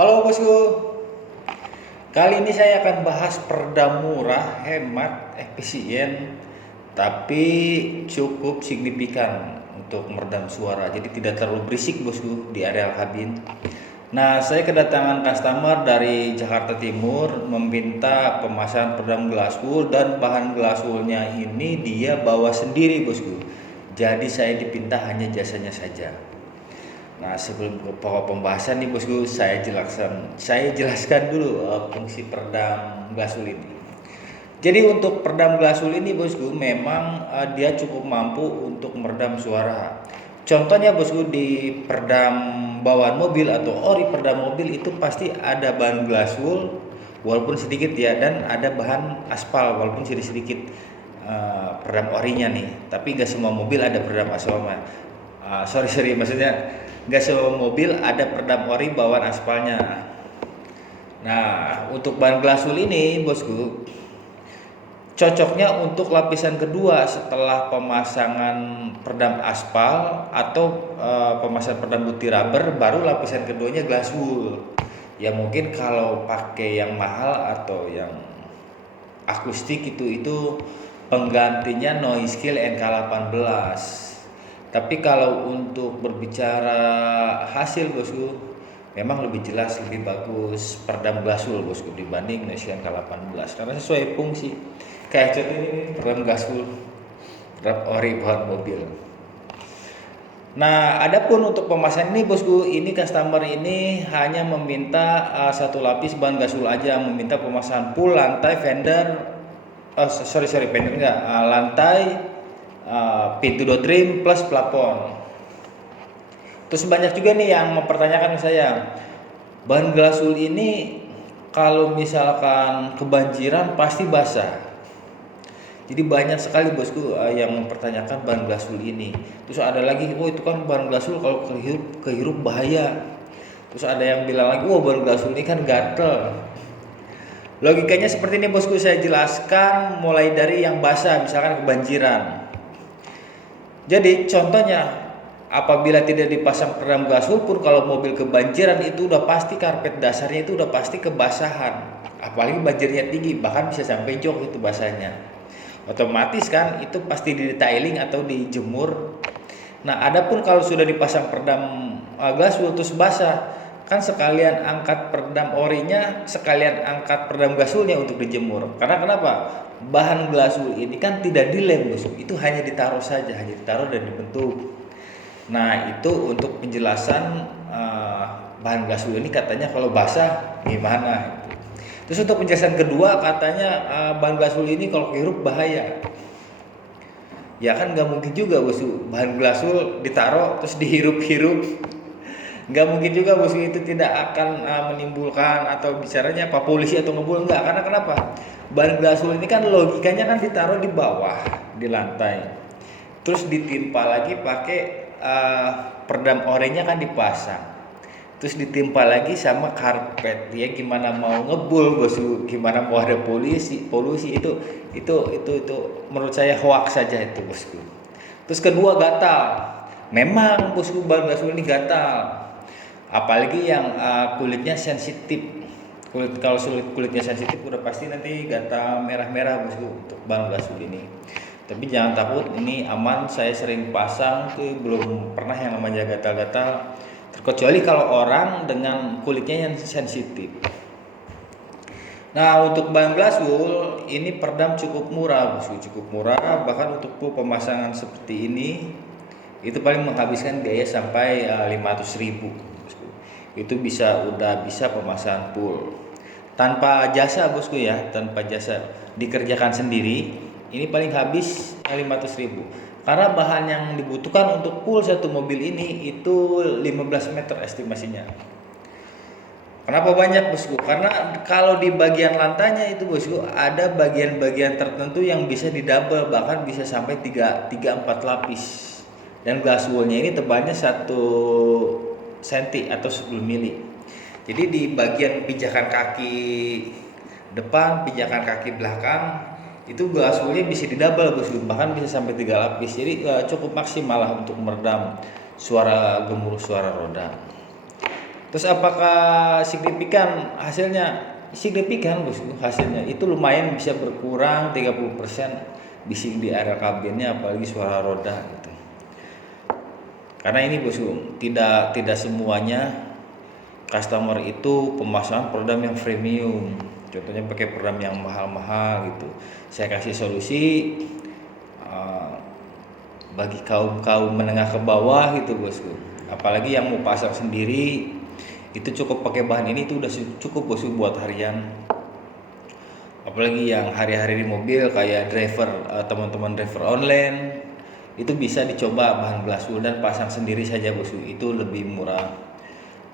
Halo bosku, kali ini saya akan bahas peredam murah, hemat, efisien, tapi cukup signifikan untuk meredam suara. Jadi tidak terlalu berisik bosku di area kabin. Nah, saya kedatangan customer dari Jakarta Timur meminta pemasangan peredam glass wool dan bahan glass woolnya ini dia bawa sendiri bosku. Jadi saya dipinta hanya jasanya saja. Nah, sebelum ke pokok pembahasan nih bosku, saya jelaskan dulu fungsi peredam glasul ini. Jadi untuk peredam glasul ini bosku, memang dia cukup mampu untuk meredam suara. Contohnya bosku, di peredam bawaan mobil atau ori peredam mobil itu pasti ada bahan glasul walaupun sedikit ya, dan ada bahan aspal walaupun sedikit peredam orinya nih. Tapi nggak semua mobil ada peredam aspalnya. Sorry, maksudnya nggak semua mobil ada peredam ori bawaan aspalnya. Nah, untuk bahan glasul ini bosku, cocoknya untuk lapisan kedua setelah pemasangan peredam aspal atau pemasangan peredam putih rubber, baru lapisan keduanya glass wool. Ya mungkin kalau pakai yang mahal atau yang akustik itu penggantinya Noise NK18. Tapi kalau untuk berbicara hasil bosku, memang lebih jelas, lebih bagus peredam glasul bosku dibanding Noise NK18 karena sesuai fungsi. Kayak contoh ini peredam glasul, peredam ori buat mobil. Nah, adapun untuk pemasangan ini bosku, ini customer ini hanya meminta satu lapis bahan gasul aja, meminta pemasangan full lantai fender, fender enggak, lantai, pintu door trim plus plafon. Terus banyak juga nih yang mempertanyakan ke saya, bahan glasul ini kalau misalkan kebanjiran pasti basah. Jadi banyak sekali bosku yang mempertanyakan bahan glasul ini. Terus ada lagi, itu kan bahan glasul kalau kehirup bahaya. Terus ada yang bilang lagi, bahan glasul ini kan gatel. Logikanya seperti ini bosku, saya jelaskan mulai dari yang basah, misalkan kebanjiran. Jadi contohnya, apabila tidak dipasang peredam glasul pun, kalau mobil kebanjiran itu udah pasti karpet dasarnya itu udah pasti kebasahan. Apalagi banjirnya tinggi, bahkan bisa sampai jok itu basahnya. Otomatis kan itu pasti di detailing atau dijemur. Nah, adapun kalau sudah dipasang peredam glass wool terus basah, kan sekalian angkat peredam orinya, sekalian angkat peredam glass woolnya untuk dijemur. Karena kenapa? Bahan glass wool ini kan tidak dilem bosku, itu hanya ditaruh saja, hanya ditaruh dan dibentuk. Nah, itu untuk penjelasan bahan glass wool ini katanya kalau basah gimana. Terus untuk penjelasan kedua katanya bahan glasul ini kalau kehirup bahaya. Ya kan nggak mungkin juga bosku, bahan glasul ditaruh terus dihirup-hirup. Nggak mungkin juga bosku, itu tidak akan menimbulkan atau bicaranya apa polusi atau ngebul, enggak. Karena kenapa? Bahan glasul ini kan logikanya kan ditaruh di bawah di lantai. Terus ditimpa lagi pakai peredam orenya kan dipasang. Terus ditimpa lagi sama karpet, ya gimana mau ngebul bosku, gimana mau ada polusi itu menurut saya hoax saja itu bosku. Terus kedua, gatal. Memang bosku, bahan glasul ini gatal, apalagi yang kulitnya sensitif. Kalau kulitnya sensitif udah pasti nanti gatal merah-merah bosku untuk bahan glasul ini. Tapi jangan takut, ini aman, saya sering pasang tuh, belum pernah yang namanya gatal-gatal. Terkecuali kalau orang dengan kulitnya yang sensitif. Nah, untuk bahan glass wool ini peredam cukup murah bosku, cukup murah. Bahkan untuk pemasangan seperti ini itu paling menghabiskan biaya sampai 500.000 bosku. Itu udah bisa pemasangan full tanpa jasa bosku ya, tanpa jasa, dikerjakan sendiri. Ini paling habis 500.000. Karena bahan yang dibutuhkan untuk full satu mobil ini itu 15 meter estimasinya. Kenapa banyak bosku? Karena kalau di bagian lantainya itu bosku ada bagian-bagian tertentu yang bisa didouble, bahkan bisa sampai 3-4 lapis. Dan glass woolnya ini tebalnya 1 cm atau 10 mili. Jadi di bagian pijakan kaki depan, pijakan kaki belakang, itu glass woolnya bisa didouble bosku, bahkan bisa sampai 3 lapis. Jadi cukup maksimal lah untuk meredam suara gemuruh suara roda. Terus apakah signifikan hasilnya? Signifikan bosku hasilnya. Itu lumayan bisa berkurang 30% bising di area kabinnya, apalagi suara roda gitu. Karena ini bosku, tidak semuanya customer itu pemasangan peredam yang premium. Contohnya pakai peredam yang mahal-mahal gitu. Saya kasih solusi bagi kaum menengah ke bawah gitu bosku. Apalagi yang mau pasang sendiri itu cukup pakai bahan ini itu udah cukup bosku buat harian. Apalagi yang hari-hari di mobil kayak teman-teman driver online itu bisa dicoba bahan glass wool dan pasang sendiri saja bosku, itu lebih murah.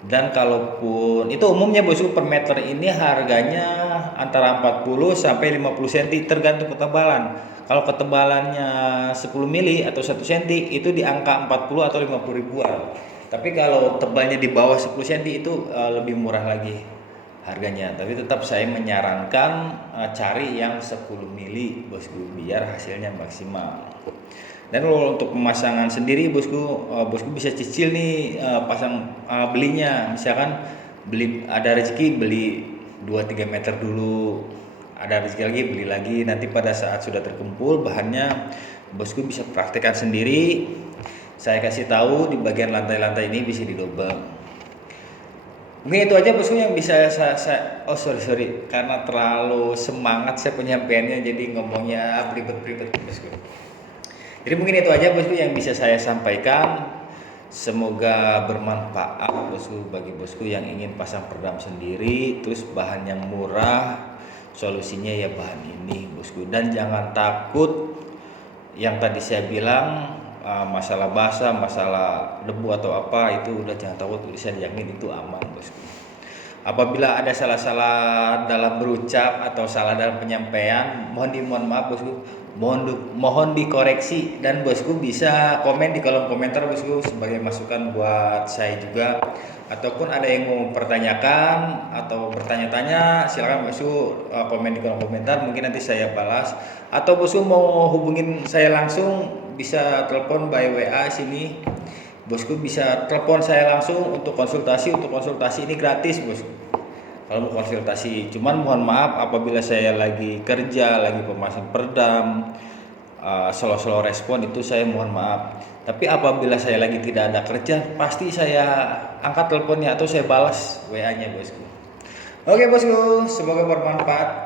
Dan kalaupun itu umumnya bosku per meter ini harganya antara 40 sampai 50 cm tergantung ketebalan. Kalau ketebalannya 10 mili atau 1 cm itu di angka 40 atau 50 ribuan. Tapi kalau tebalnya di bawah 10 cm itu lebih murah lagi harganya. Tapi tetap saya menyarankan cari yang 10 mili bosku biar hasilnya maksimal. Dan kalau untuk pemasangan sendiri bosku bisa cicil nih belinya. Misalkan ada rezeki beli 2-3 meter dulu, ada rezeki lagi beli lagi, nanti pada saat sudah terkumpul bahannya bosku bisa praktekkan sendiri. Saya kasih tahu di bagian lantai-lantai ini bisa didobel. Mungkin itu aja bosku yang bisa sorry karena terlalu semangat saya penyampaiannya jadi ngomongnya ribet-ribet bosku. Jadi mungkin itu aja bosku yang bisa saya sampaikan. Semoga bermanfaat bosku bagi bosku yang ingin pasang peredam sendiri, terus bahan yang murah, solusinya ya bahan ini bosku. Dan jangan takut yang tadi saya bilang masalah basah, masalah debu atau apa itu udah jangan takut, bisa dijamin itu aman bosku. Apabila ada salah-salah dalam berucap atau salah dalam penyampaian, mohon maaf bosku. Mohon dikoreksi dan bosku bisa komen di kolom komentar bosku sebagai masukan buat saya juga. Ataupun ada yang mau pertanyakan atau bertanya-tanya silakan bosku komen di kolom komentar, mungkin nanti saya balas. Atau bosku mau hubungin saya langsung bisa telepon by WA sini. Bosku bisa telepon saya langsung untuk konsultasi ini gratis bosku. Kalau mau konsultasi, cuman mohon maaf apabila saya lagi kerja, lagi pemasang peredam, slow respon itu saya mohon maaf. Tapi apabila saya lagi tidak ada kerja, pasti saya angkat teleponnya atau saya balas WA-nya bosku. Oke bosku, semoga bermanfaat.